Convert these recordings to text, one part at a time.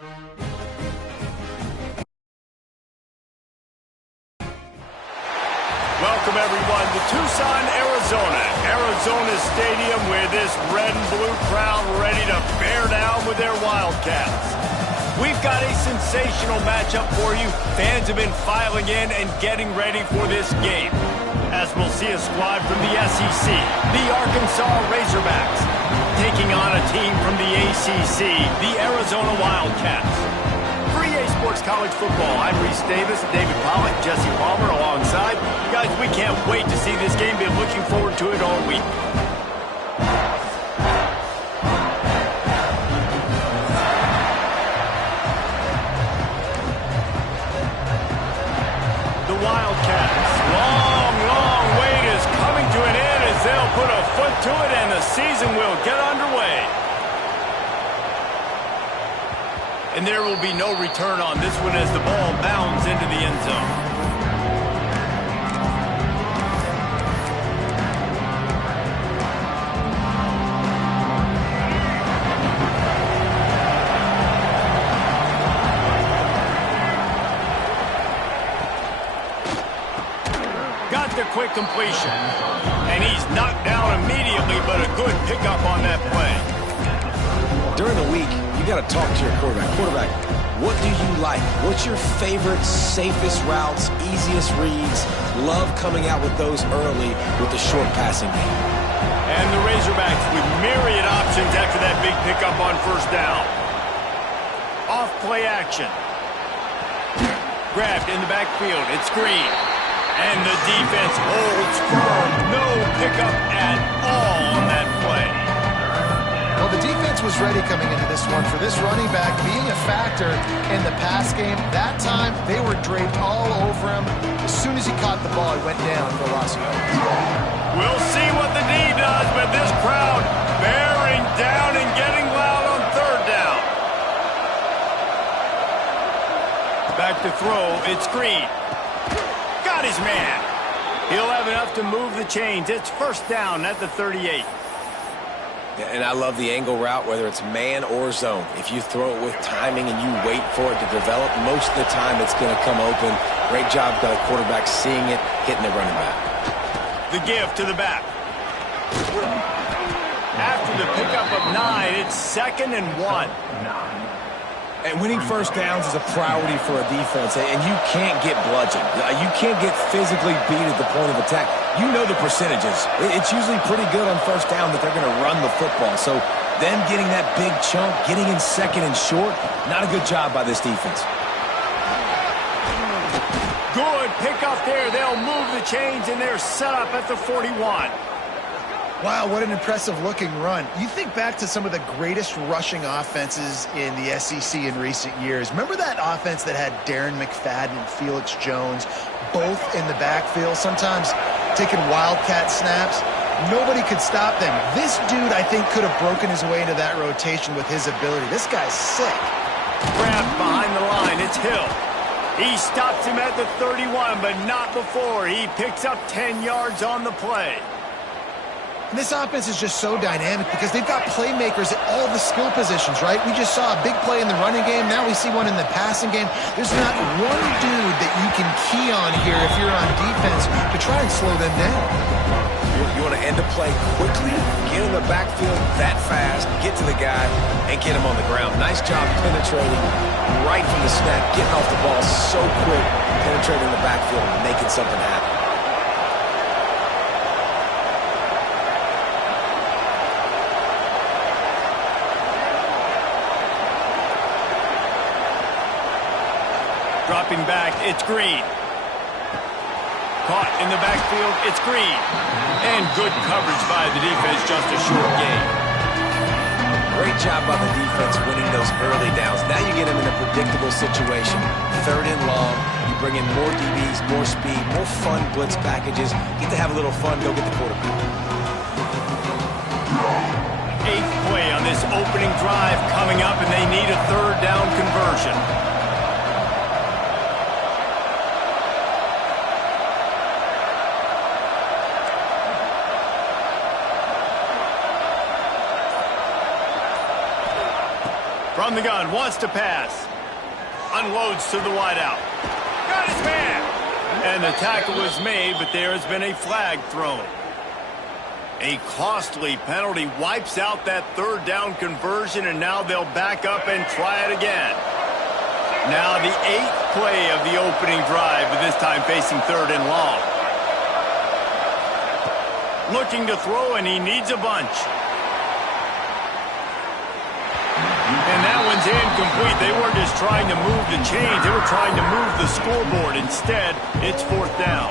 Welcome, everyone, to Tucson, Arizona. Arizona Stadium with this red and blue crowd ready to bear down with their Wildcats. We've got a sensational matchup for you. Fans have been filing in and getting ready for this game. As we'll see a squad from the SEC, the Arkansas Razorbacks, taking on a team from the ACC, the Arizona Wildcats. For EA Sports College Football, I'm Reese Davis, David Pollack, Jesse Palmer alongside. Guys, we can't wait to see this game. Been looking forward to it all week. The Wildcats, long wait is coming to an end as they'll put a foot to it and the season will get underway. And there will be no return on this one as the ball bounds into the end zone. Got the quick completion. And he's knocked down immediately, but a good pickup on that play. During the week, you got to talk to your quarterback. Quarterback, what do you like? What's your favorite, safest routes, easiest reads? Love coming out with those early with the short passing game. And the Razorbacks with myriad options after that big pickup on first down. Off play action. Grabbed in the backfield. It's Green. And the defense holds firm. No pickup at all on that play. Well, the defense was ready coming into this one for this running back being a factor in the pass game. That time, they were draped all over him. As soon as he caught the ball, he went down for a loss of yards. We'll see what the D does, but this crowd bearing down and getting loud on third down. Back to throw. It's Green. Got his man. He'll have enough to move the chains. It's first down at the 38. And I love the angle route, whether it's man or zone. If you throw it with timing and you wait for it to develop, most of the time it's going to come open. Great job by the quarterback seeing it, hitting the running back. The give to the back. After the pickup of 9, it's 2nd and 1. And winning first downs is a priority for a defense, and you can't get bludgeoned. You can't get physically beat at the point of attack. You know the percentages. It's usually pretty good on first down that they're going to run the football. So them getting that big chunk, getting in 2nd and short, not a good job by this defense. Good pick up there. They'll move the chains, and they're set up at the 41. Wow, what an impressive-looking run. You think back to some of the greatest rushing offenses in the SEC in recent years. Remember that offense that had Darren McFadden and Felix Jones both in the backfield, sometimes taking wildcat snaps? Nobody could stop them. This dude, I think, could have broken his way into that rotation with his ability. This guy's sick. Grabbed behind the line. It's Hill. He stops him at the 31, but not before. He picks up 10 yards on the play. And this offense is just so dynamic because they've got playmakers at all the skill positions, right? We just saw a big play in the running game. Now we see one in the passing game. There's not one dude that you can key on here if you're on defense to try and slow them down. You want to end a play quickly, get in the backfield that fast, get to the guy, and get him on the ground. Nice job penetrating right from the snap, getting off the ball so quick, penetrating the backfield and making something happen. Dropping back, it's Green. Caught in the backfield, it's Green. And good coverage by the defense, just a short gain. Great job by the defense winning those early downs. Now you get them in a predictable situation. 3rd and long, you bring in more DBs, more speed, more fun blitz packages. Get to have a little fun, go get the quarterback. 8th play on this opening drive coming up, and they need a 3rd down conversion. From the gun, wants to pass. Unloads to the wideout. Got his man! And the tackle was made, but there has been a flag thrown. A costly penalty wipes out that third down conversion, and now they'll back up and try it again. Now the 8th play of the opening drive, but this time facing third and long. Looking to throw, and he needs a bunch. And that one's incomplete. They weren't just trying to move the chains. They were trying to move the scoreboard. Instead, it's fourth down.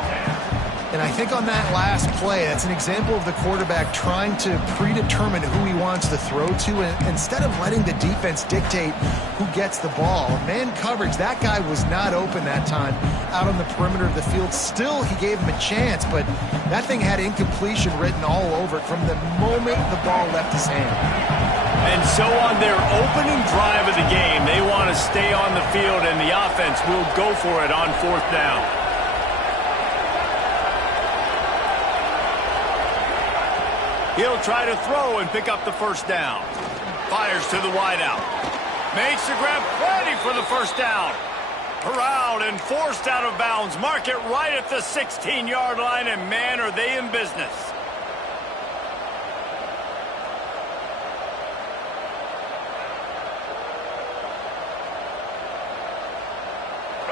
And I think on that last play, that's an example of the quarterback trying to predetermine who he wants to throw to, and instead of letting the defense dictate who gets the ball. Man coverage, that guy was not open that time out on the perimeter of the field. Still, he gave him a chance, but that thing had incompletion written all over it from the moment the ball left his hand. And so on their opening drive of the game, they want to stay on the field, and the offense will go for it on fourth down. He'll try to throw and pick up the first down. Fires to the wideout. Makes the grab, plenty for the first down. Corralled and forced out of bounds. Mark it right at the 16-yard line, and man, are they in business.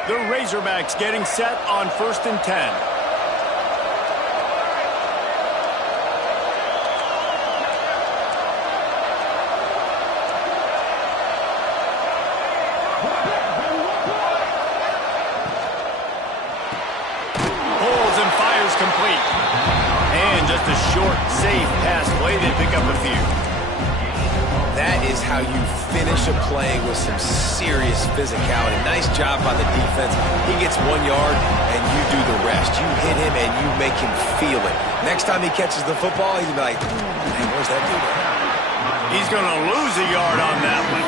The Razorbacks getting set on 1st and 10. Complete. And just a short, safe pass play. They pick up a few. That is how you finish a play with some serious physicality. Nice job by the defense. He gets 1 yard, and you do the rest. You hit him, and you make him feel it. Next time he catches the football, he's going to be like, hey, where's that dude at? He's going to lose a yard on that one.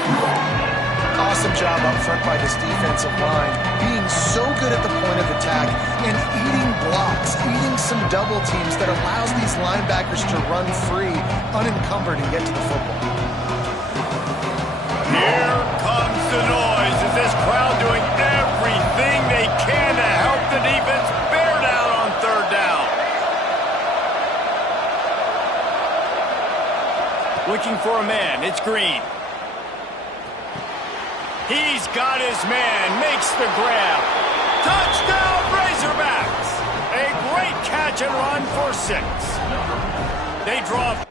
Awesome job up front by this defensive line, being so good at the point of attack and eating blocks, eating some double teams that allows these linebackers to run free, unencumbered, and get to the football. Here comes the noise. Is this crowd doing everything they can to help the defense bear down on third down? Looking for a man. It's Green. He's got his man, makes the grab. Touchdown, Razorbacks! A great catch and run for 6. They draw...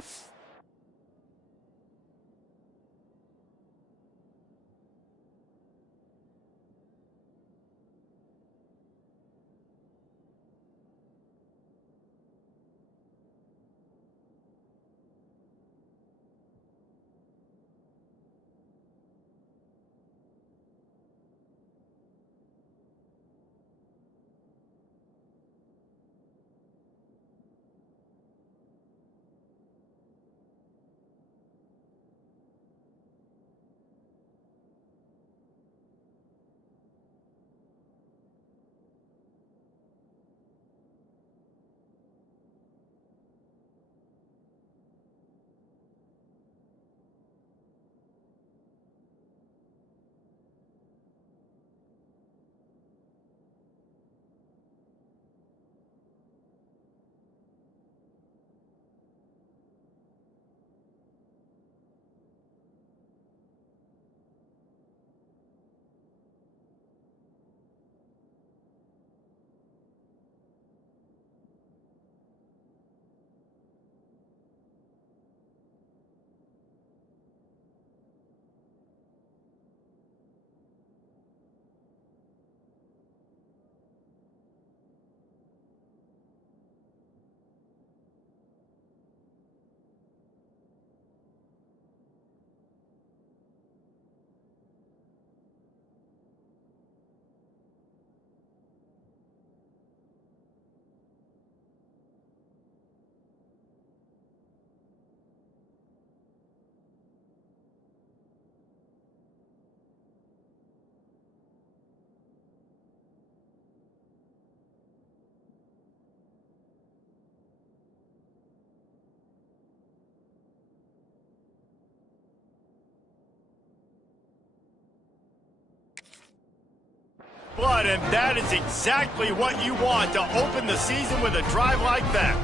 lifeblood, and that is exactly what you want to open the season with a drive like that.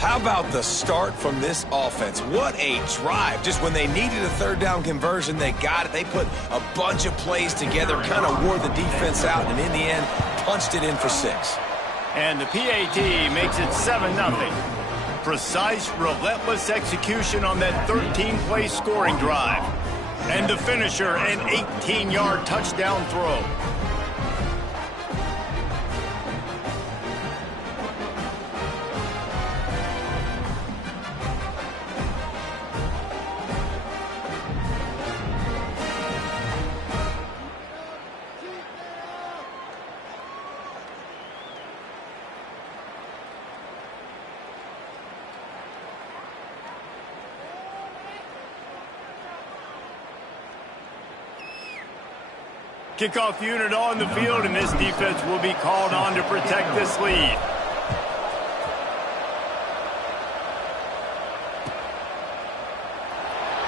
How about the start from this offense? What a drive. Just when they needed a third down conversion, they got it. They put a bunch of plays together, kind of wore the defense out, and in the end, punched it in for 6. And the PAT makes it 7-0. Precise, relentless execution on that 13-play scoring drive. And the finisher, an 18-yard touchdown throw. Kickoff unit on the field, and this defense will be called on to protect this lead.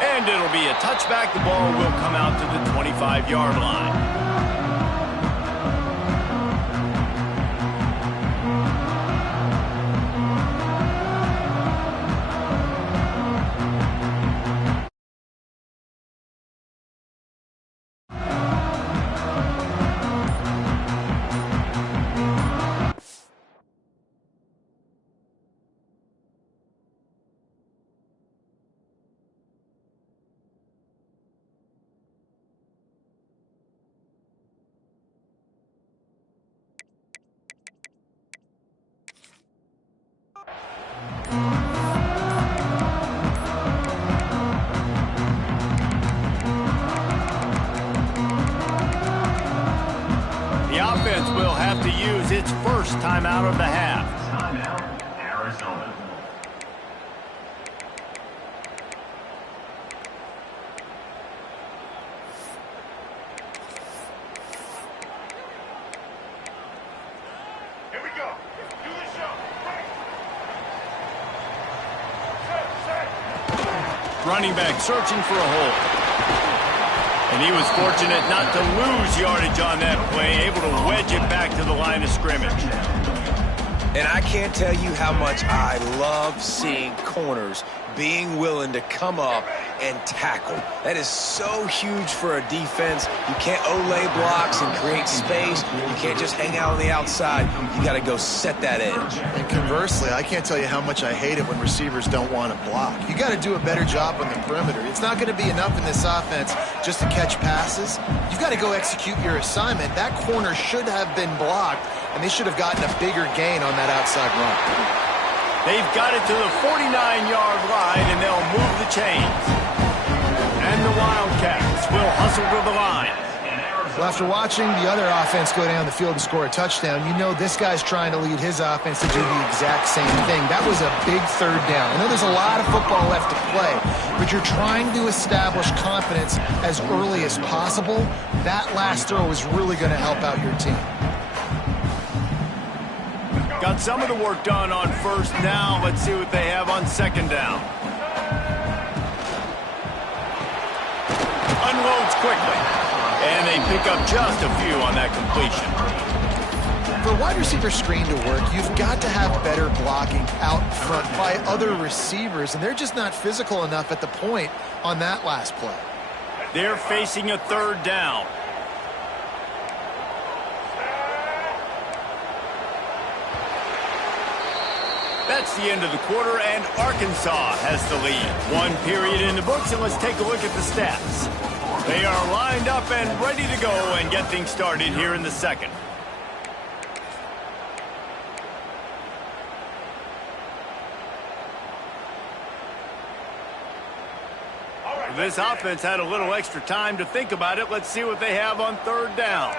And it'll be a touchback. The ball will come out to the 25-yard line. Will have to use its first timeout of the half. Timeout, Arizona. Here we go. Do the show. Set. Running back searching for a hole. And he was fortunate not to lose yardage on that play, able to wedge it back to the line of scrimmage. And I can't tell you how much I love seeing corners being willing to come up and tackle. That is so huge for a defense. You can't olay blocks and create space. You can't just hang out on the outside. You got to go set that edge. And conversely, I can't tell you how much I hate it when receivers don't want to block. You got to do a better job on the perimeter. It's not going to be enough in this offense just to catch passes. You've got to go execute your assignment. That corner should have been blocked, and they should have gotten a bigger gain on that outside run. They've got it to the 49-yard line, and they'll move the chains. And the Wildcats will hustle to the line. Well, after watching the other offense go down the field and score a touchdown, you know this guy's trying to lead his offense to do the exact same thing. That was a big third down. I know there's a lot of football left to play, but you're trying to establish confidence as early as possible. That last throw is really going to help out your team. Got some of the work done on first down. Let's see what they have on second down. Unloads quickly. And they pick up just a few on that completion. For a wide receiver screen to work, you've got to have better blocking out front by other receivers, and they're just not physical enough at the point on that last play. They're facing a third down. That's the end of the quarter, and Arkansas has the lead. One period in the books, and let's take a look at the stats. They are lined up and ready to go and get things started here in the second. This offense had a little extra time to think about it. Let's see what they have on third down.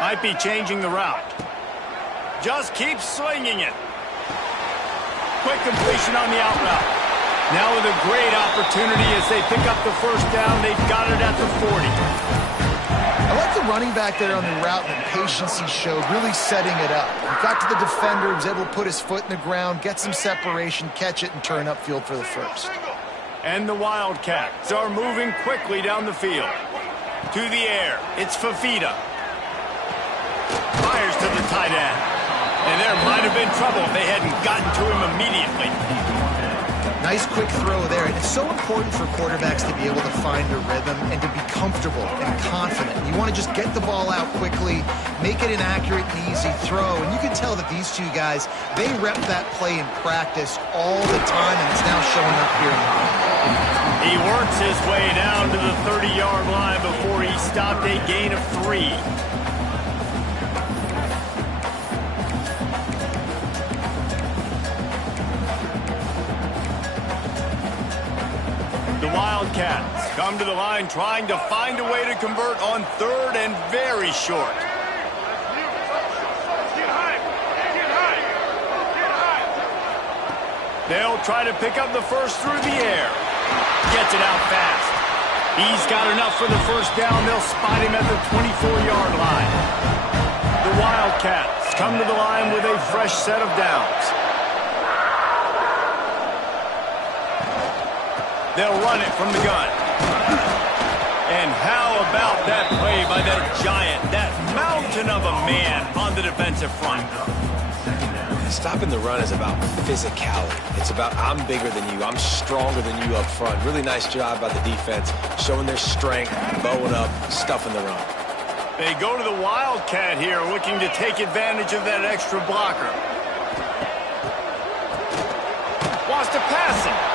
Might be changing the route. Just keep slinging it. Quick completion on the out route. Now with a great opportunity as they pick up the first down. They've got it at the 40. I like the running back there on the route and the patience he showed, really setting it up. He got to the defender, was able to put his foot in the ground, get some separation, catch it, and turn upfield for the first. And the Wildcats are moving quickly down the field. To the air, it's Fafita. Fires to the tight end. And there might have been trouble if they hadn't gotten to him immediately. Nice quick throw there. And it's so important for quarterbacks to be able to find a rhythm and to be comfortable and confident. You want to just get the ball out quickly, make it an accurate and easy throw. And you can tell that these two guys, they rep that play in practice all the time, and it's now showing up here in the game. He works his way down to the 30-yard line before he stopped a gain of 3. The Wildcats come to the line trying to find a way to convert on 3rd and very short. They'll try to pick up the first through the air. Gets it out fast. He's got enough for the first down. They'll spot him at the 24-yard line. The Wildcats come to the line with a fresh set of downs. They'll run it from the gun. And how about that play by that giant, that mountain of a man on the defensive front? Stopping the run is about physicality. It's about I'm bigger than you, I'm stronger than you up front. Really nice job by the defense, showing their strength, bowing up, stuffing the run. They go to the Wildcat here, looking to take advantage of that extra blocker. Wants to pass it.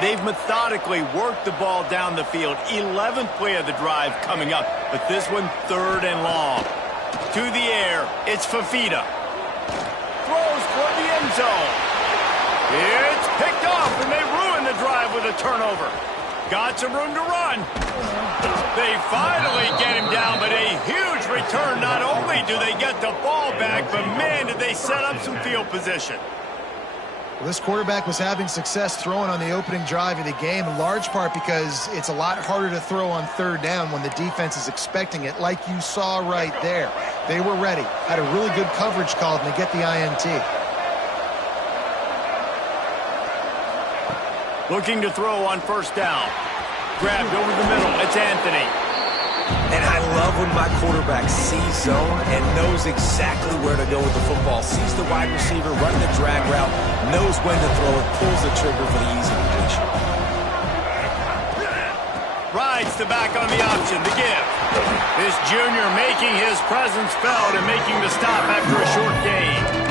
They've methodically worked the ball down the field. 11th play of the drive coming up, but this one 3rd and long. To the air, it's Fafita. Throws toward the end zone. It's picked off, and they ruin the drive with a turnover. Got some room to run. They finally get him down, but a huge return. Not only do they get the ball back, but man, did they set up some field position. Well, this quarterback was having success throwing on the opening drive of the game, in large part because it's a lot harder to throw on 3rd down when the defense is expecting it, like you saw right there. They were ready, had a really good coverage called, and they get the INT. Looking to throw on 1st down. Grabbed over the middle, it's Anthony. And I love when my quarterback sees zone and knows exactly where to go with the football. Sees the wide receiver running the drag route, knows when to throw it, pulls the trigger for the easy completion. Rides the back on the option, the give. This junior making his presence felt and making the stop after a short gain.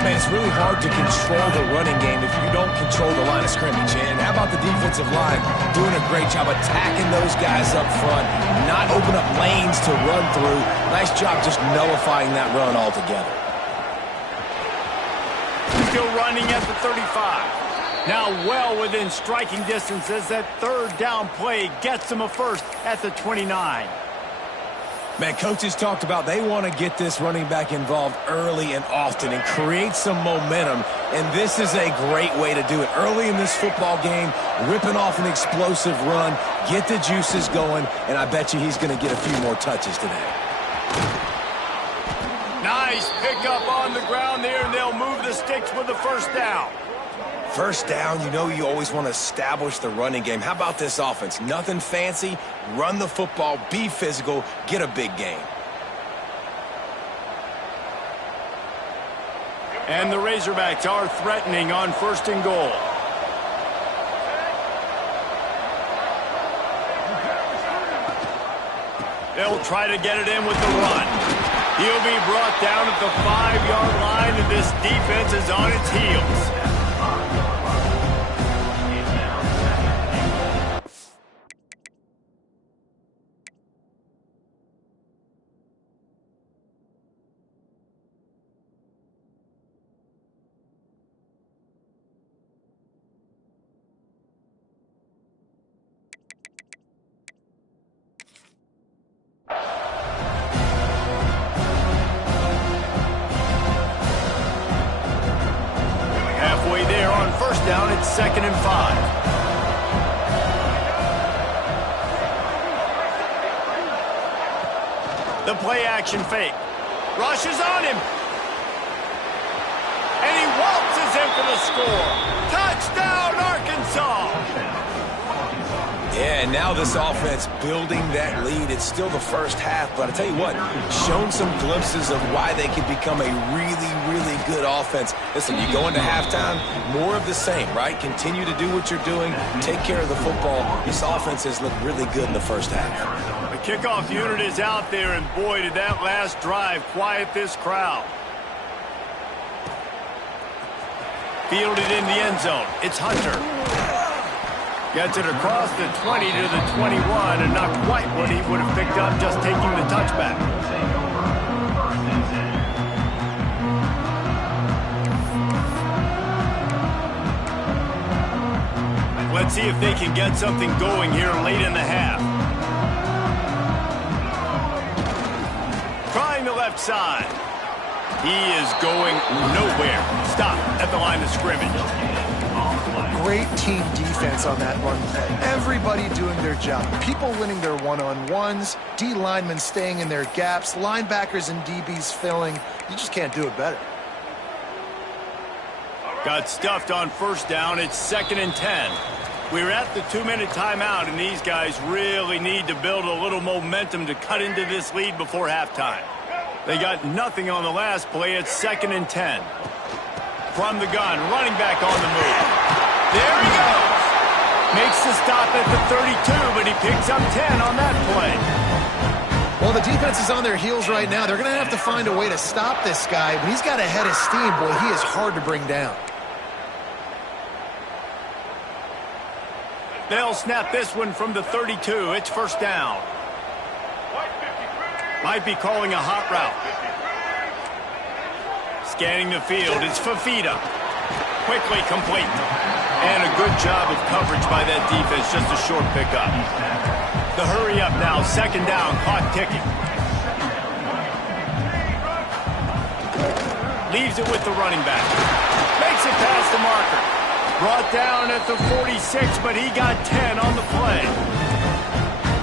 Man, it's really hard to control the running game if you don't control the line of scrimmage. And how about the defensive line doing a great job attacking those guys up front, not open up lanes to run through. Nice job just nullifying that run altogether. Still running at the 35. Now well within striking distance as that 3rd down play gets them a first at the 29. Man, coaches talked about they want to get this running back involved early and often and create some momentum, and this is a great way to do it. Early in this football game, ripping off an explosive run, get the juices going, and I bet you he's going to get a few more touches today. Nice pickup on the ground there, and they'll move the sticks with the 1st down. 1st down, you know you always want to establish the running game. How about this offense? Nothing fancy. Run the football, be physical, get a big gain. And the Razorbacks are threatening on 1st and goal. They'll try to get it in with the run. He'll be brought down at the 5-yard line, and this defense is on its heels. Halfway there on 1st down, it's 2nd and 5. The play action fake. Rushes on him. And he waltzes in for the score. Touchdown, Arkansas! Yeah, and now this offense building that lead. It's still the first half, but I tell you what, shown some glimpses of why they could become a really, really good offense. Listen, you go into halftime, more of the same, right? Continue to do what you're doing, take care of the football. This offense has looked really good in the first half. The kickoff unit is out there, and boy, did that last drive quiet this crowd. Fielded in the end zone. It's Hunter. Gets it across the 20 to the 21, and not quite what he would have picked up just taking the touchback. Let's see if they can get something going here late in the half. Trying the left side. He is going nowhere. Stop at the line of scrimmage. Great team defense on that run play. Everybody doing their job. People winning their one-on-ones, D linemen staying in their gaps, linebackers and DBs filling. You just can't do it better. Got stuffed on first down. It's 2nd and 10. We're at the 2-minute timeout, and these guys really need to build a little momentum to cut into this lead before halftime. They got nothing on the last play. It's 2nd and 10. From the gun, running back on the move. There he goes. Makes the stop at the 32, but he picks up 10 on that play. Well, the defense is on their heels right now. They're going to have to find a way to stop this guy. But he's got a head of steam. Boy, he is hard to bring down. They'll snap this one from the 32. It's first down. Might be calling a hot route. Scanning the field. It's Fafita. Quickly complete. And a good job of coverage by that defense. Just a short pickup. The hurry up now. 2nd down. Clock ticking. Leaves it with the running back. Makes it past the marker. Brought down at the 46, but he got 10 on the play.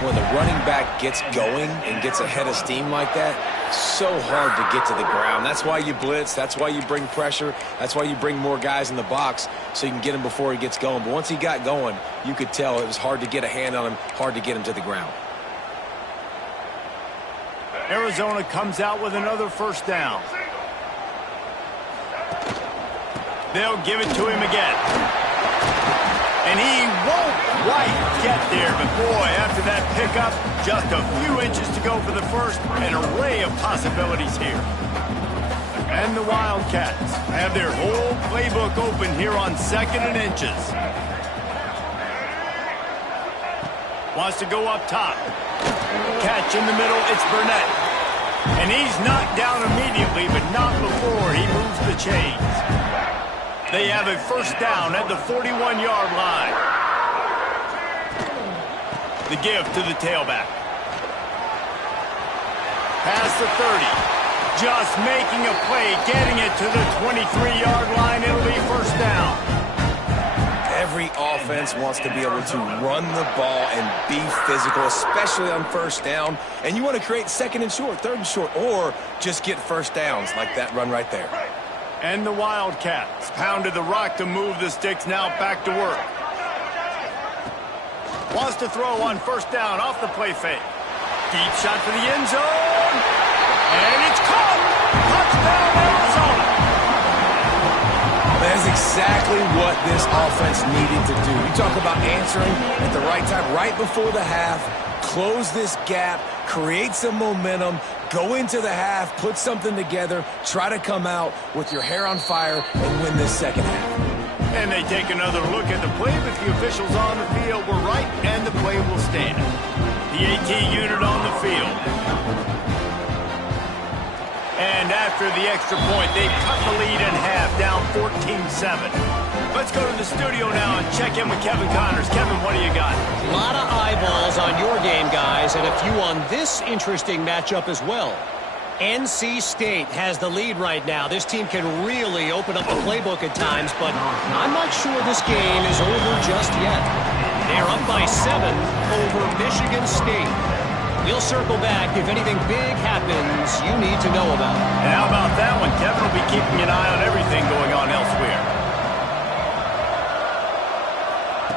When the running back gets going and gets a head of steam like that, so hard to get to the ground. That's why you blitz. That's why you bring pressure. That's why you bring more guys in the box so you can get him before he gets going. But once he got going, you could tell it was hard to get a hand on him, hard to get him to the ground. Arizona comes out with another first down. They'll give it to him again. And he won't quite get there, but boy, after that pickup, just a few inches to go for the first. An array of possibilities here. And the Wildcats have their whole playbook open here on 2nd and inches. Wants to go up top. Catch in the middle, it's Burnett. And he's knocked down immediately, but not before he moves the chains. They have a first down at the 41-yard line. The give to the tailback. Past the 30. Just making a play, getting it to the 23-yard line. It'll be first down. Every offense wants to be able to run the ball and be physical, especially on first down. And you want to create 2nd and short, 3rd and short, or just get first downs like that run right there. And the Wildcats pounded the rock to move the sticks, now back to work. Wants to throw on first down off the play fake. Deep shot for the end zone. And it's caught. Touchdown, Arizona. That's exactly what this offense needed to do. You talk about answering at the right time, right before the half, close this gap, create some momentum, go into the half, put something together, try to come out with your hair on fire and win this second half. And they take another look at the play, but the officials on the field were right, and the play will stand. The AT unit on the field. And after the extra point, they cut the lead in half, down 14-7. Let's go to the studio now and check in with Kevin Connors. Kevin, what do you got? A lot of eyeballs on your game, guys, and a few on this interesting matchup as well. NC State has the lead right now. This team can really open up the playbook at times, but I'm not sure this game is over just yet. They're up by 7 over Michigan State. We'll circle back if anything big happens you need to know about. And how about that one? Kevin will be keeping an eye on everything going on elsewhere.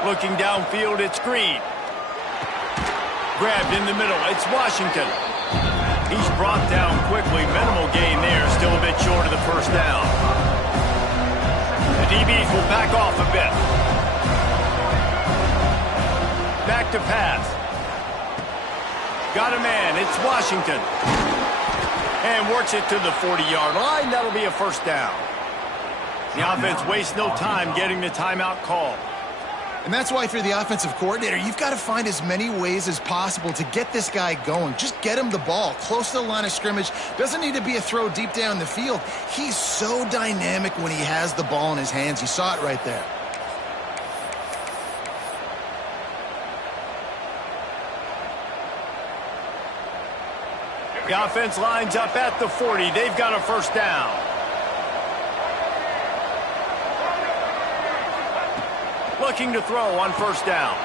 Looking downfield, it's Green. Grabbed in the middle, it's Washington. He's brought down quickly. Minimal gain there, still a bit short of the first down. The DBs will back off a bit. Back to pass. Got a man, it's Washington. And works it to the 40-yard line. That'll be a first down. The offense wastes no time getting the timeout call. And that's why if you're the offensive coordinator, you've got to find as many ways as possible to get this guy going. Just get him the ball close to the line of scrimmage. Doesn't need to be a throw deep down the field. He's so dynamic when he has the ball in his hands. You saw it right there. The offense lines up at the 40. They've got a first down. Looking to throw on first down.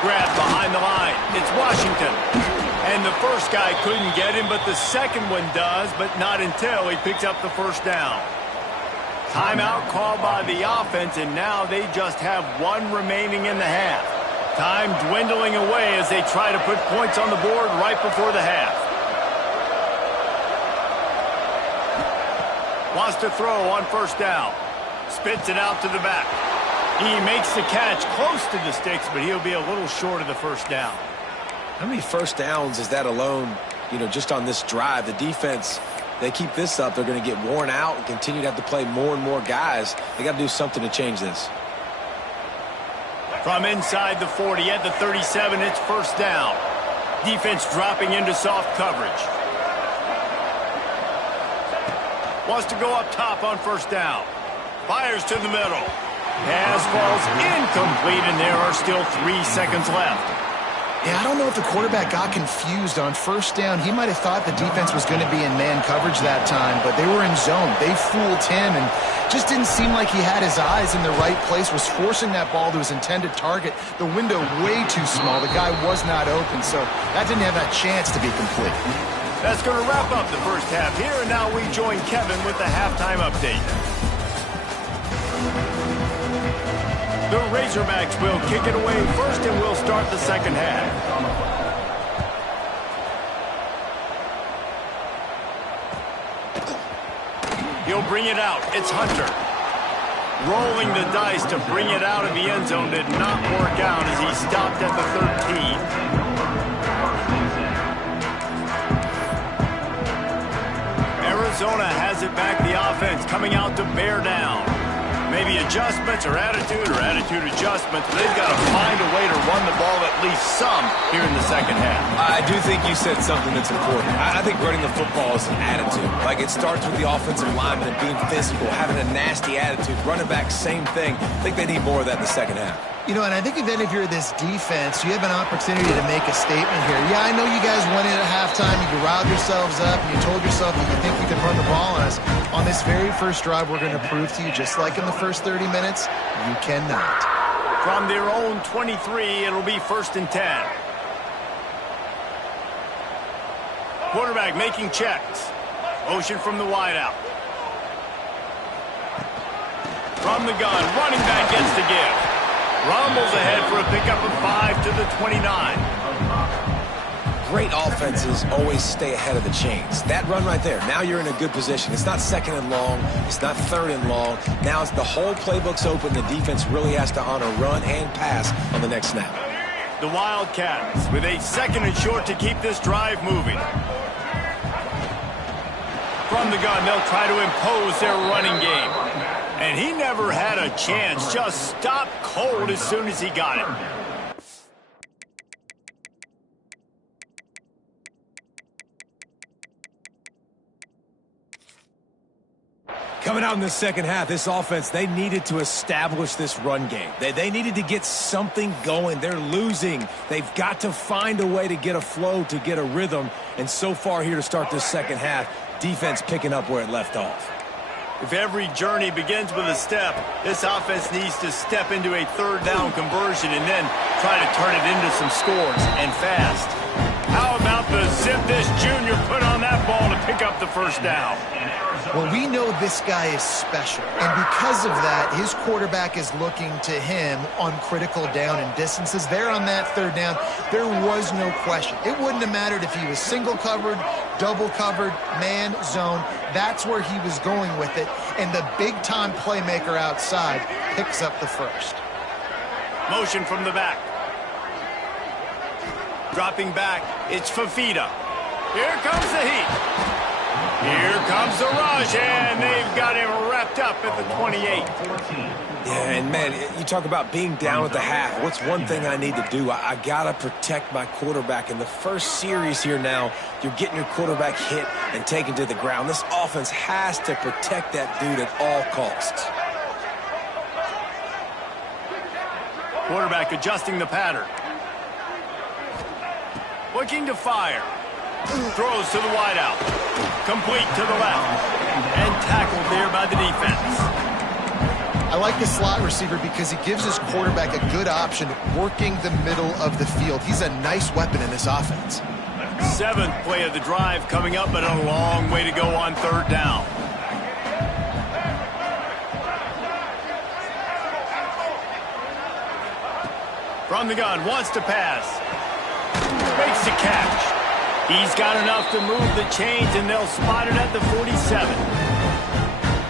Grab behind the line. It's Washington. And the first guy couldn't get him, but the second one does, but not until he picks up the first down. Timeout called by the offense, and now they just have one remaining in the half. Time dwindling away as they try to put points on the board right before the half. Wants to throw on first down. Spits it out to the back. He makes the catch close to the sticks, but he'll be a little short of the first down. How many first downs is that alone, just on this drive? The defense, they keep this up, they're going to get worn out and continue to have to play more and more guys. They got to do something to change this. From inside the 40 at the 37, it's first down. Defense dropping into soft coverage. Wants to go up top on first down. Fires to the middle. Pass falls incomplete, and there are still 3 seconds left. Yeah, I don't know if the quarterback got confused on first down. He might have thought the defense was going to be in man coverage that time, but they were in zone. They fooled him and just didn't seem like he had his eyes in the right place, was forcing that ball to his intended target. The window way too small. The guy was not open, so that didn't have that chance to be complete. That's going to wrap up the first half here, and now we join Kevin with the halftime update. The Razorbacks will kick it away first, and we'll start the second half. He'll bring it out. It's Hunter. Rolling the dice to bring it out of the end zone did not work out as he stopped at the 13. Arizona has it back. The offense coming out to bear down. Maybe adjustments or attitude adjustments. But they've got to find a way to run the ball at least some here in the second half. I do think you said something that's important. I think running the football is an attitude. Like, it starts with the offensive lineman and being physical, having a nasty attitude. Running back, same thing. I think they need more of that in the second half. And I think then if you're this defense, you have an opportunity to make a statement here. Yeah, I know you guys went in at halftime, you riled yourselves up, and you told yourself that you think you can run the ball on us. On this very first drive, we're going to prove to you, just like in the first 30 minutes, you cannot. From their own 23, it'll be first and 10. Quarterback making checks. Motion from the wideout. From the gun, running back gets the give. Rumbles ahead for a pickup of 5 to the 29. Great offenses always stay ahead of the chains. That run right there, now you're in a good position. It's not second and long. It's not third and long. Now it's the whole playbook's open. The defense really has to honor run and pass on the next snap. The Wildcats with a second and short to keep this drive moving. From the gun, they'll try to impose their running game. And he never had a chance. Just stopped cold as soon as he got it. Coming out in the second half, this offense, they needed to establish this run game. They needed to get something going. They're losing. They've got to find a way to get a flow, to get a rhythm. And so far here to start this second half, defense picking up where it left off. If every journey begins with a step, this offense needs to step into a third down conversion and then try to turn it into some scores, and fast. How about the zip this junior put on that ball to pick up the first down. Well, we know this guy is special, and because of that, his quarterback is looking to him on critical down and distances. There on that third down, there was no question. It wouldn't have mattered if he was single covered, double covered, man, zone. That's where he was going with it, and the big-time playmaker outside picks up the first. Motion from the back. Dropping back, it's Fafita. Here comes the heat. Here comes the rush, and they've got him wrapped up at the 28. Yeah, and man, you talk about being down at the half. What's one thing I need to do? I got to protect my quarterback. In the first series here now, you're getting your quarterback hit and taken to the ground. This offense has to protect that dude at all costs. Quarterback adjusting the pattern. Looking to fire. Throws to the wideout. Complete to the left. And tackled there by the defense. I like the slot receiver because he gives his quarterback a good option working the middle of the field. He's a nice weapon in this offense. 7th play of the drive coming up, but a long way to go on third down. From the gun, wants to pass. Makes the catch. He's got enough to move the chains, and they'll spot it at the 47.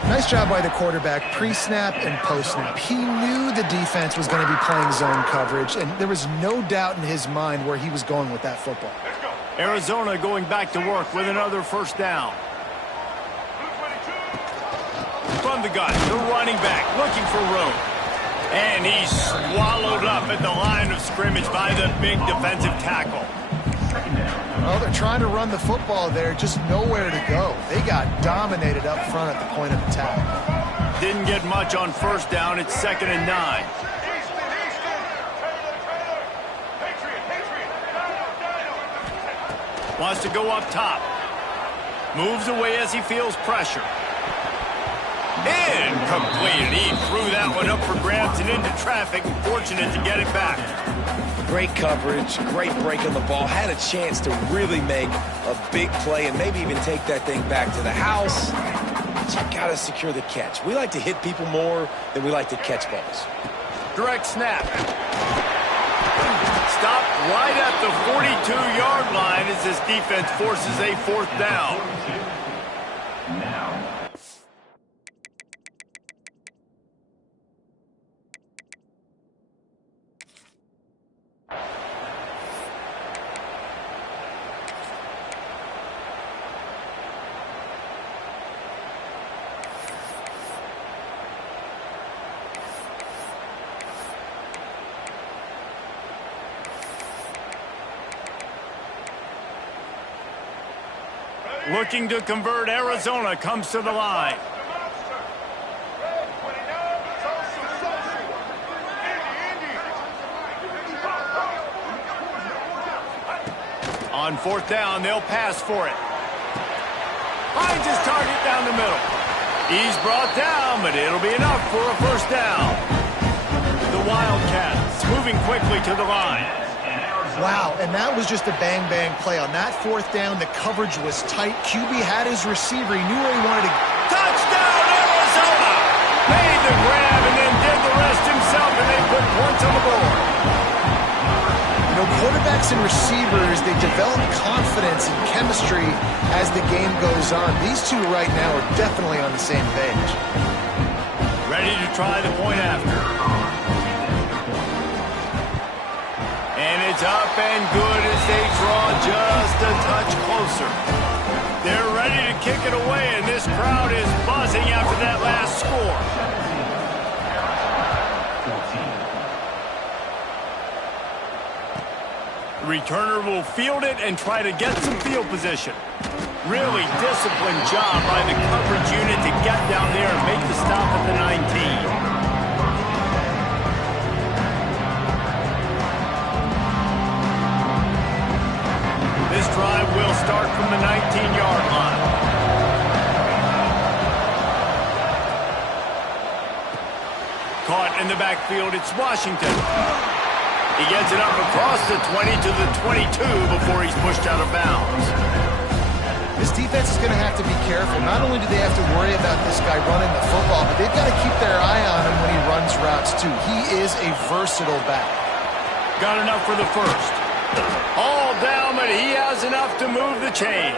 Nice job by the quarterback, pre-snap and post-snap. He knew the defense was going to be playing zone coverage, and there was no doubt in his mind where he was going with that football. Arizona going back to work with another first down. From the gun, the running back looking for room. And he's swallowed up at the line of scrimmage by the big defensive tackle. Well, they're trying to run the football there, just nowhere to go. They got dominated up front at the point of attack. Didn't get much on first down. It's 2nd and 9. Wants to go up top. Moves away as he feels pressure. Incomplete. He threw that one up for grabs and into traffic. Fortunate to get it back. Great coverage, great break on the ball. Had a chance to really make a big play and maybe even take that thing back to the house. But you got to secure the catch. We like to hit people more than we like to catch balls. Direct snap. Stopped right at the 42-yard line as this defense forces a 4th down. Looking to convert, Arizona comes to the line. On 4th down, they'll pass for it. Finds his target down the middle. He's brought down, but it'll be enough for a first down. The Wildcats moving quickly to the line. Wow, and that was just a bang-bang play. On that 4th down, the coverage was tight. QB had his receiver. He knew where he wanted to go. Touchdown, Arizona! Made the grab and then did the rest himself, and they put points on the board. You know, quarterbacks and receivers, they develop confidence and chemistry as the game goes on. These two right now are definitely on the same page. Ready to try the point after. And it's up and good as they draw just a touch closer. They're ready to kick it away, and this crowd is buzzing after that last score. The returner will field it and try to get some field position. Really disciplined job by the coverage unit to get down there and make the stop at the 19. This drive will start from the 19-yard line. Caught in the backfield, it's Washington. He gets it up across the 20 to the 22 before he's pushed out of bounds. This defense is going to have to be careful. Not only do they have to worry about this guy running the football, but they've got to keep their eye on him when he runs routes too. He is a versatile back. Got enough for the first. All down, but he has enough to move the chains.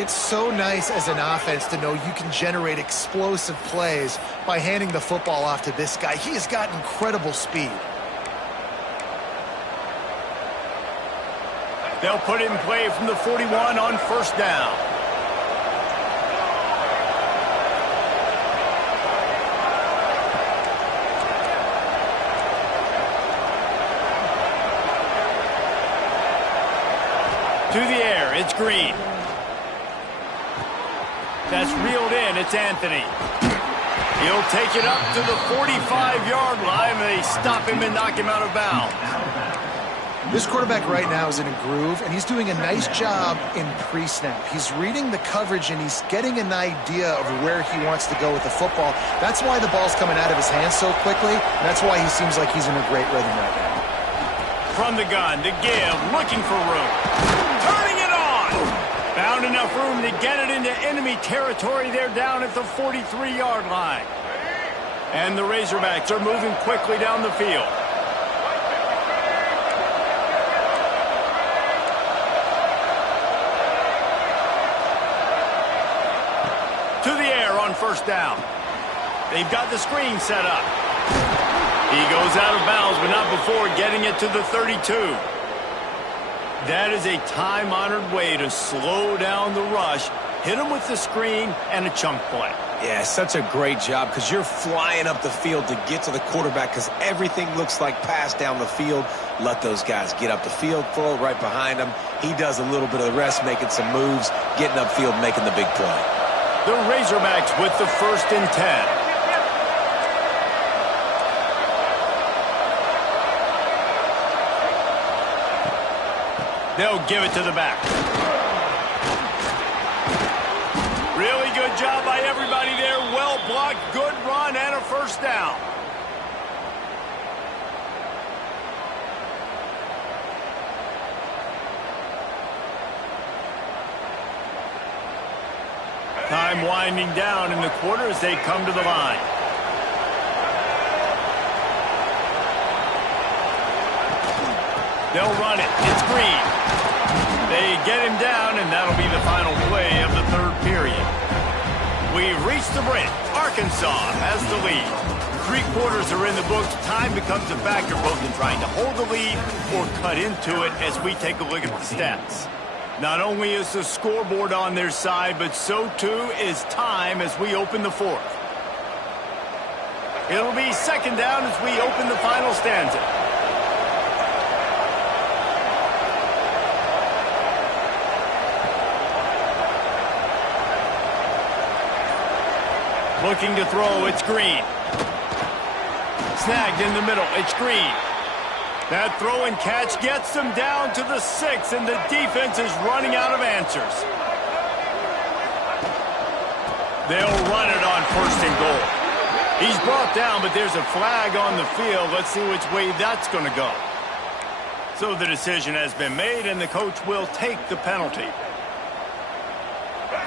It's so nice as an offense to know you can generate explosive plays by handing the football off to this guy. He has got incredible speed. They'll put it in play from the 41 on first down. To the air, it's Green. That's reeled in, it's Anthony. He'll take it up to the 45-yard line. They stop him and knock him out of bounds. This quarterback right now is in a groove, and he's doing a nice job in pre-snap. He's reading the coverage, and he's getting an idea of where he wants to go with the football. That's why the ball's coming out of his hands so quickly, and that's why he seems like he's in a great rhythm right now. From the gun to give, looking for room. Turning it on! Found enough room to get it into enemy territory. They're down at the 43-yard line. And the Razorbacks are moving quickly down the field. To the air on first down. They've got the screen set up. He goes out of bounds, but not before getting it to the 32. That is a time-honored way to slow down the rush, hit him with the screen, and a chunk play. Yeah, such a great job because you're flying up the field to get to the quarterback because everything looks like pass down the field. Let those guys get up the field, throw it right behind him. He does a little bit of the rest, making some moves, getting upfield, making the big play. The Razorbacks with the 1st and 10. They'll give it to the back. Really good job by everybody there. Well blocked, good run, and a first down. Time winding down in the quarter as they come to the line. They'll run it. It's Green. They get him down, and that'll be the final play of the 3rd period. We've reached the break. Arkansas has the lead. 3 quarters are in the books. Time becomes a factor both in trying to hold the lead or cut into it as we take a look at the stats. Not only is the scoreboard on their side, but so too is time as we open the 4th. It'll be 2nd down as we open the final stanza. Looking to throw, it's Green. Snagged in the middle, it's Green. That throw and catch gets them down to the 6, and the defense is running out of answers. They'll run it on 1st and goal. He's brought down, but there's a flag on the field. Let's see which way that's going to go. So the decision has been made, and the coach will take the penalty.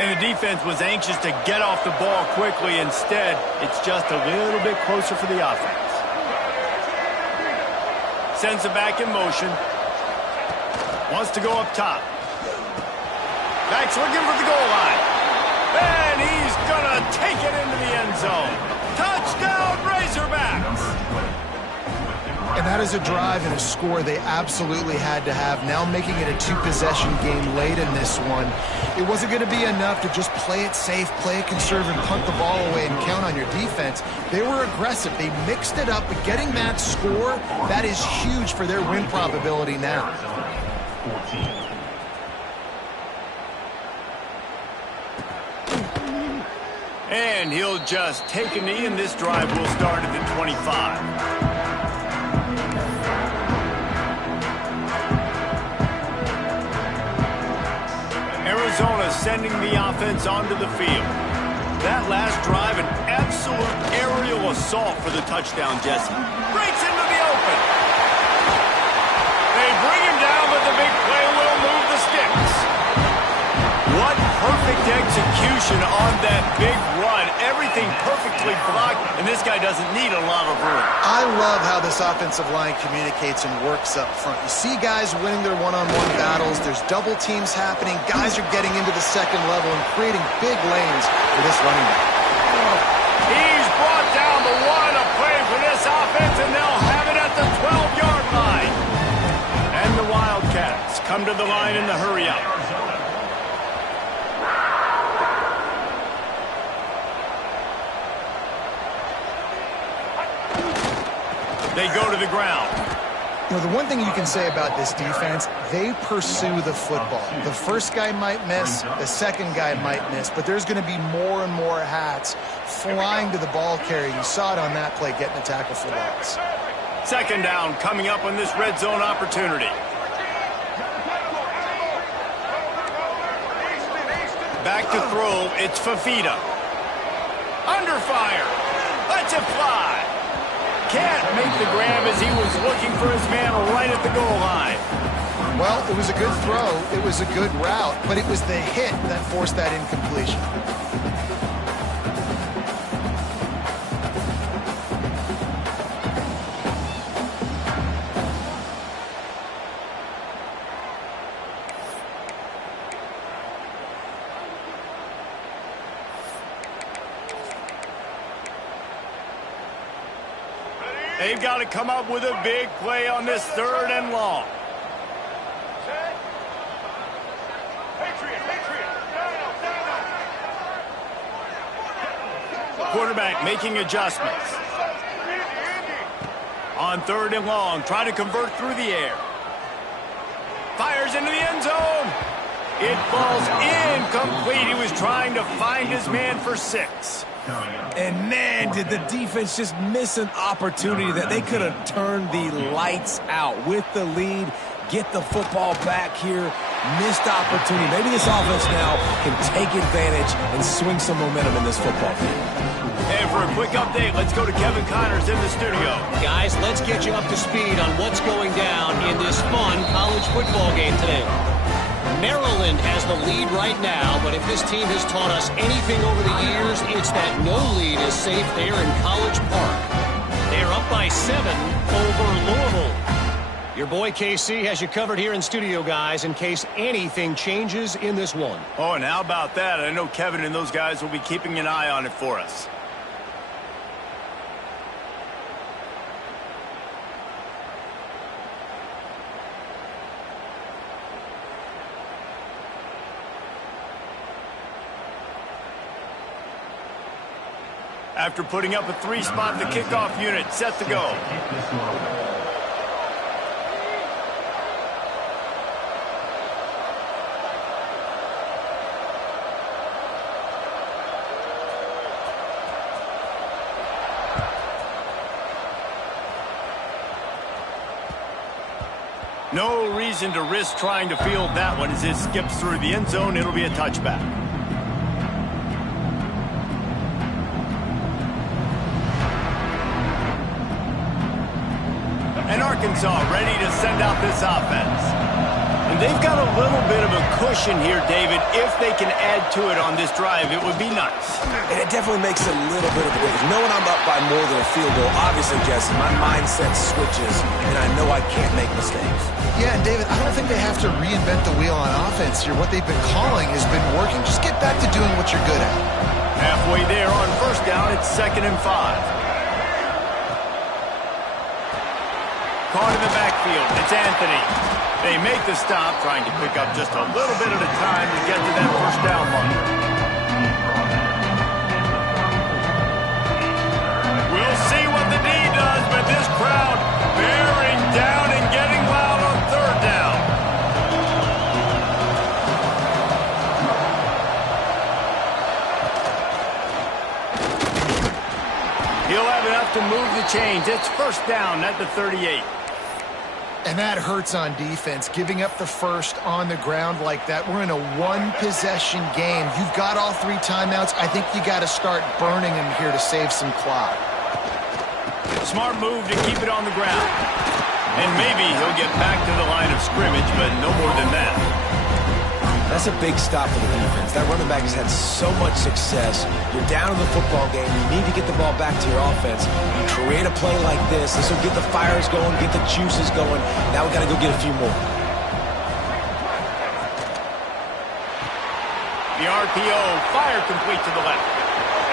And the defense was anxious to get off the ball quickly. Instead, it's just a little bbit closer for the offense. Sends it back in motion. Wants to go up top. Back's looking for the goal line. And he's going to take it into the end zone. Touchdown, Razorbacks! And that is a drive and a score they absolutely had to have. Now making it a 2-possession game late in this one. It wasn't going to be enough to just play it safe, play it conservative, punt the ball away, and count on your defense. They were aggressive. They mixed it up, but getting that score, that is huge for their win probability now. And he'll just take a knee, and this drive will start at the 25. Arizona sending the offense onto the field. That last drive, an absolute aerial assault for the touchdown, Jesse. Breaks into the open. Perfect execution on that big run. Everything perfectly blocked, and this guy doesn't need a lot of room. I love how this offensive line communicates and works up front. You see guys winning their one-on-one battles. There's double teams happening. Guys are getting into the second level and creating big lanes for this running back. He's brought down the one, a play for this offense, and they'll have it at the 12-yard line. And the Wildcats come to the line in the hurry-up. They go to the ground. You know, the one thing you can say about this defense, they pursue the football. The first guy might miss, the second guy might miss, but there's going to be more and more hats flying to the ball carrier. You saw it on that play, getting a tackle for loss. Second down coming up on this red zone opportunity. Back to throw, it's Fafita. Under fire. Lets it fly. Can't make the grab as he was looking for his man right at the goal line. Well, it was a good throw. It was a good route, but it was the hit that forced that incompletion. They've got to come up with a big play on this third and long. Quarterback making adjustments. On third and long, trying to convert through the air. Fires into the end zone. It falls incomplete. He was trying to find his man for 6. And man, did the defense just miss an opportunity that they could have turned the lights out with the lead, get the football back here, missed opportunity. Maybe this offense now can take advantage and swing some momentum in this football game. And for a quick update, let's go to Kevin Connors in the studio. Guys, let's get you up to speed on what's going down in this fun college football game today. Maryland has the lead right now, but if this team has taught us anything over the years, it's that no lead is safe there in College Park. They're up by 7 over Louisville. Your boy KC has you covered here in studio, guys, in case anything changes in this one. Oh, and how about that? I know Kevin and those guys will be keeping an eye on it for us. After putting up a 3-spot, the kickoff unit set to go. No reason to risk trying to field that one as it skips through the end zone. It'll be a touchback. And Arkansas ready to send out this offense. And they've got a little bit of a cushion here, David. If they can add to it on this drive, it would be nice. And it definitely makes a little bit of a difference. Knowing I'm up by more than a field goal, obviously, Jesse, my mindset switches, and I know I can't make mistakes. Yeah, and David, I don't think they have to reinvent the wheel on offense here. What they've been calling has been working. Just get back to doing what you're good at. Halfway there on first down, it's 2nd and 5. Caught in the backfield, it's Anthony. They make the stop, trying to pick up just a little bit at a time to get to that first down marker. We'll see what the D does, but this crowd bearing down and getting loud on third down. He'll have enough to move the chains. It's first down at the 38. And that hurts on defense, giving up the first on the ground like that. We're in a one-possession game. You've got all 3 timeouts. I think you got to start burning them here to save some clock. Smart move to keep it on the ground. And maybe he'll get back to the line of scrimmage, but no more than that. That's a big stop for the defense. That running back has had so much success. You're down in the football game. You need to get the ball back to your offense. You create a play like this. This will get the fires going, get the juices going. Now we got to go get a few more. The RPO, fire complete to the left.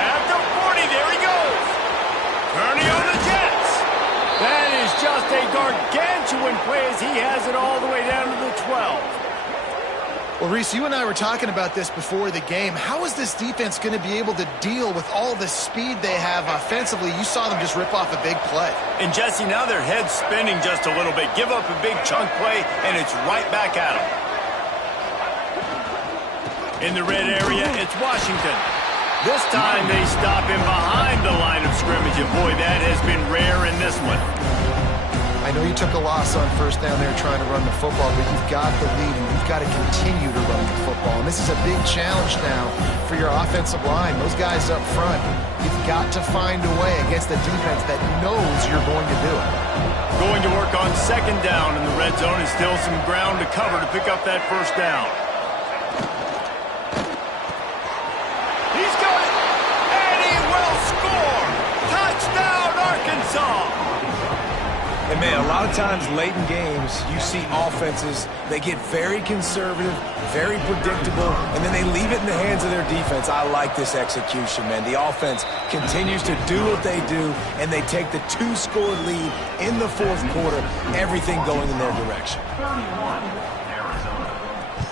At the 40, there he goes. Turning on the Jets. That is just a gargantuan play as he has it all the way down to the 12. Well, Reese, you and I were talking about this before the game. How is this defense going to be able to deal with all the speed they have offensively? You saw them just rip off a big play. And, Jesse, now their head's spinning just a little bit. Give up a big chunk play, and it's right back at them. In the red area, it's Washington. This time they stop him behind the line of scrimmage, and boy, that has been rare in this one. I know you took a loss on first down there trying to run the football, but you've got the lead, and you've got to continue to run the football. And this is a big challenge now for your offensive line. Those guys up front, you've got to find a way against a defense that knows you're going to do it. Going to work on second down in the red zone, and still some ground to cover to pick up that first down. He's got it, and he will score! Touchdown, Arkansas! And, man, a lot of times late in games, you see offenses, they get very conservative, very predictable, and then they leave it in the hands of their defense. I like this execution, man. The offense continues to do what they do, and they take the 2-score lead in the fourth quarter, everything going in their direction. 31, Arizona,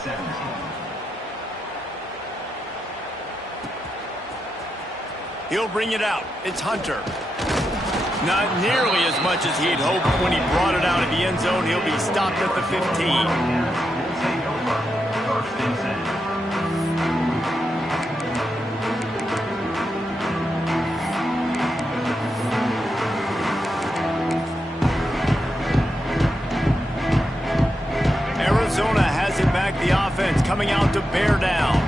17. He'll bring it out. It's Hunter. Not nearly as much as he'd hoped when he brought it out of the end zone. He'll be stopped at the 15. Take over. First and 10. Arizona has it back. The offense coming out to bear down.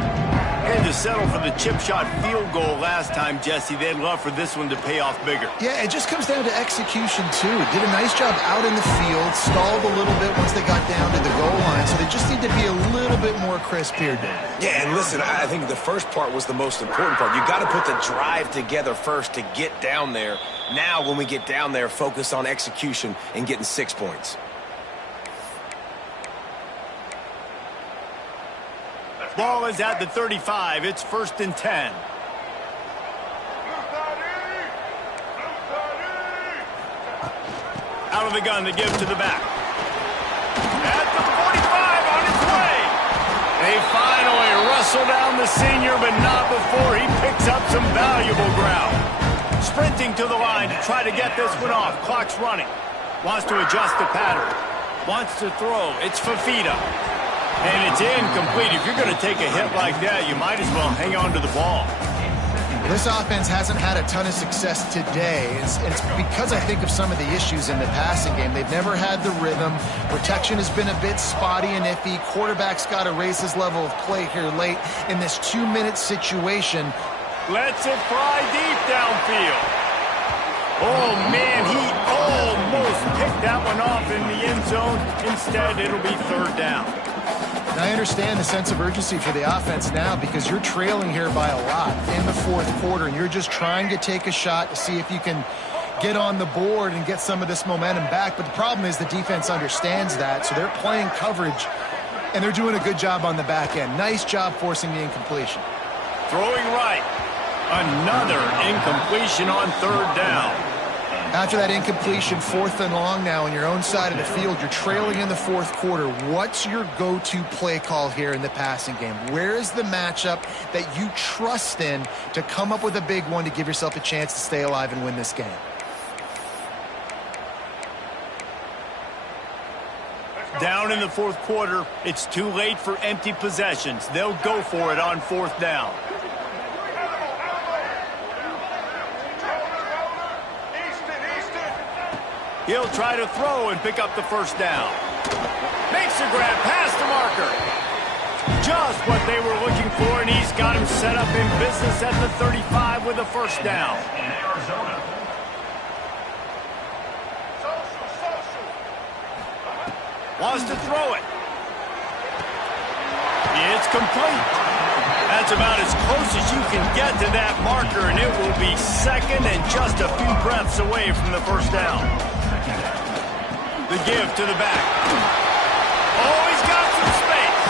Had to settle for the chip shot field goal last time, Jesse. They'd love for this one to pay off bigger. Yeah, it just comes down to execution, too. Did a nice job out in the field, stalled a little bit once they got down to the goal line, so they just need to be a little bit more crisp here, Dan. Yeah, and listen, I think the first part was the most important part. You got to put the drive together first to get down there. Now, when we get down there, focus on execution and getting 6 points. Ball is at the 35. It's first and 10. Out of the gun to give to the back. At the 45 on its way. They finally wrestle down the senior, but not before he picks up some valuable ground. Sprinting to the line to try to get this one off. Clock's running. Wants to adjust the pattern. Wants to throw. It's Fafita. And it's incomplete. If you're going to take a hit like that, you might as well hang on to the ball. This offense hasn't had a ton of success today. It's because I think of some of the issues in the passing game. They've never had the rhythm. Protection has been a bit spotty and iffy. Quarterback's got to raise his level of play here late in this 2-minute situation. Lets it fly deep downfield. Oh, man, he almost picked that one off in the end zone. Instead, it'll be third down. And I understand the sense of urgency for the offense now because you're trailing here by a lot in the fourth quarter, and you're just trying to take a shot to see if you can get on the board and get some of this momentum back. But the problem is the defense understands that, so they're playing coverage, and they're doing a good job on the back end. Nice job forcing the incompletion. Throwing right. Another incompletion on third down. After that incompletion, 4th and long now on your own side of the field, you're trailing in the fourth quarter. What's your go-to play call here in the passing game? Where is the matchup that you trust in to come up with a big one to give yourself a chance to stay alive and win this game? Down in the fourth quarter, it's too late for empty possessions. They'll go for it on fourth down. He'll try to throw and pick up the first down. Makes a grab past the marker. Just what they were looking for, and he's got him set up in business at the 35 with a first down. In Arizona. Wants to throw it. It's complete. That's about as close as you can get to that marker, and it will be second and just a few breaths away from the first down. The give to the back. Oh, he's got some space.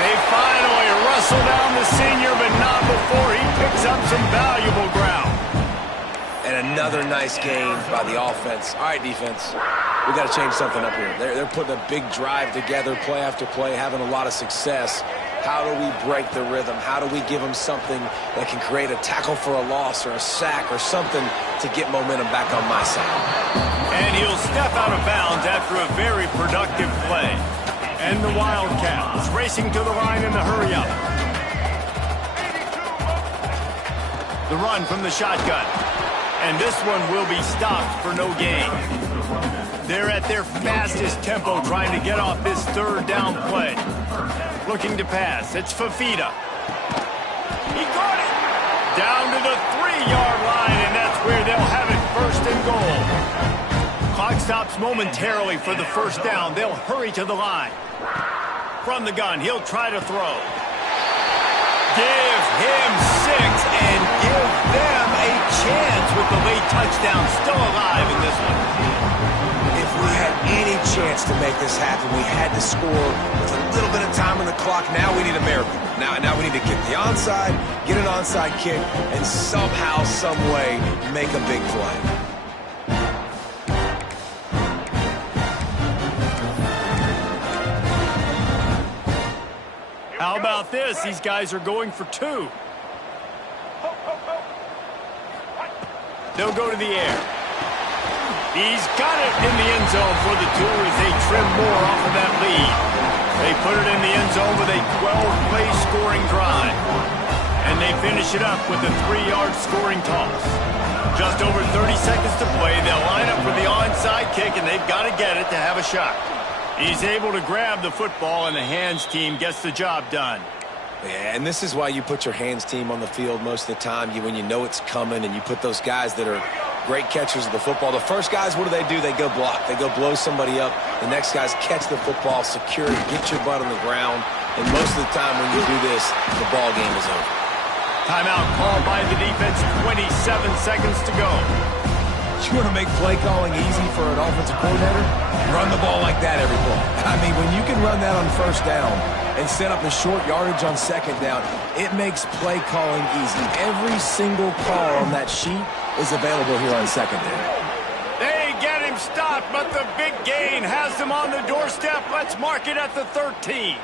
They finally wrestle down the senior, but not before he picks up some valuable ground. And another nice gain by the offense. All right, defense, we got to change something up here. They're putting a big drive together, play after play, having a lot of success. How do we break the rhythm? How do we give them something that can create a tackle for a loss or a sack or something to get momentum back on my side? And he'll step out of bounds after a very productive play. And the Wildcats racing to the line in the hurry-up. The run from the shotgun. And this one will be stopped for no gain. They're at their fastest tempo trying to get off this third down play. Looking to pass. It's Fafita. He got it! Down to the 3-yard line, and that's where they'll have it first and goal. Clock stops momentarily for the first down. They'll hurry to the line. From the gun, he'll try to throw. Give him 6 and give them a chance with the late touchdown still alive in this one. If we had any chance to make this happen, we had to score with a little bit of time on the clock. Now we need a miracle. Now we need to kick the onside, get an onside kick, and somehow, some way, make a big play. How about this? These guys are going for 2. They'll go to the air. He's got it in the end zone for the 2 as they trim more off of that lead. They put it in the end zone with a 12-play scoring drive. And they finish it up with a 3-yard scoring toss. Just over 30 seconds to play. They'll line up for the onside kick, and they've got to get it to have a shot. He's able to grab the football, and the hands team gets the job done. Yeah, and this is why you put your hands team on the field most of the time, when you know it's coming, and you put those guys that are great catchers of the football. The first guys, what do? They go block. They go blow somebody up. The next guys catch the football, secure it, get your butt on the ground. And most of the time when you do this, the ball game is over. Timeout called by the defense, 27 seconds to go. You want to make play calling easy for an offensive coordinator? Run the ball like that every play. I mean, when you can run that on first down and set up a short yardage on second down, it makes play calling easy. Every single call on that sheet is available here on second down. They get him stopped, but the big gain has them on the doorstep. Let's mark it at the 13.